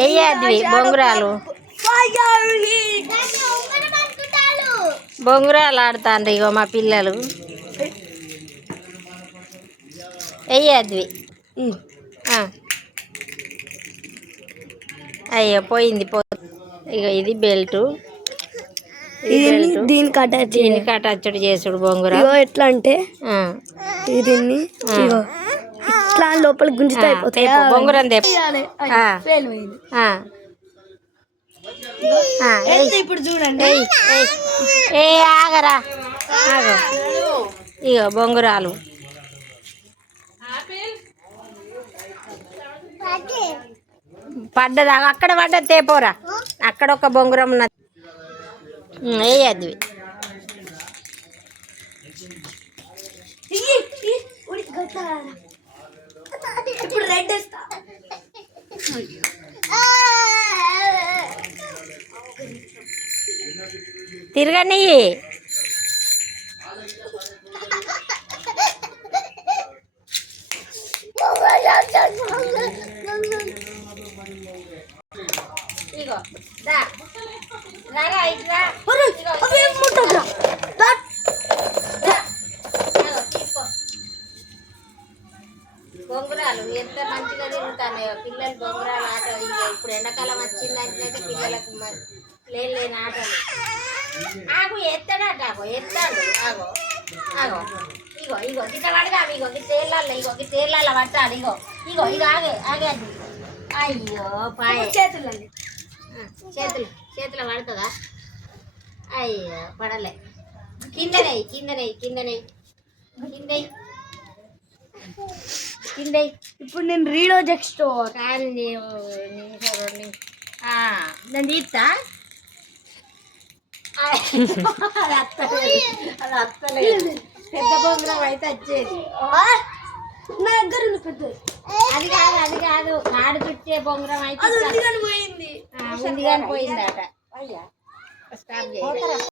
వేయద్వి బొంగురాలు బొంగురాలు ఆడుతాండ్రు ఇగో మా పిల్లలు. వేయద్వి. అయ్యో పోయింది ఇగో ఇది బెల్ట్. దీనికి అటాచ్డ్ చేసుడు బొంగురా. ఎట్లా అంటే దీన్ని ఇట్లా లోపల గుంజుతా అయిపోతాయి. బొంగురం ఇప్పుడు చూడండి. ఆగరా ఆగో ఇగో బొంగురాలు. పడ్డదా అక్కడ పడ్డది తేపోరా. అక్కడ ఒక బొంగురం ఉన్నది వేయద్వి. తిరగని ఇగో బొంగురాలు ఎంత మంచిగా తిరుగుతాయి పిల్లలు. బొంగురాలు ఆట ఇప్పుడు ఎండాకాలం వచ్చిందంటే పిల్లలకు లేని ఆటలు. ఆగు ఎత్తాడట ఎత్తాడు. ఆగో ఆగో ఇగో ఇగో గిట్ట పడగా ఇగో గిట్ట తేళ్ళ ఇగో గిట్ట తేళ్ళ పట్టాడు. ఇగో ఇగో ఇక ఆగే ఆగేది. అయ్యో పాయ చేతులు చేతులు పడుతుందా? అయ్యో పడలే. కిందనే కిందనే కిందనే కింద కింద. ఇప్పుడు నేను రీడో జెక్స్ట్ కానీ నేను తీస్తా. అది అత్తలేదు. పెద్ద బొంగురం అయితే వచ్చేది. నా దగ్గర ఉంది పెద్దది. అది కాదు కాడు చుట్టే బొంగురం అయితే పోయింది. ఉంది కానీ పోయిందట. స్టాప్ చేయాలి.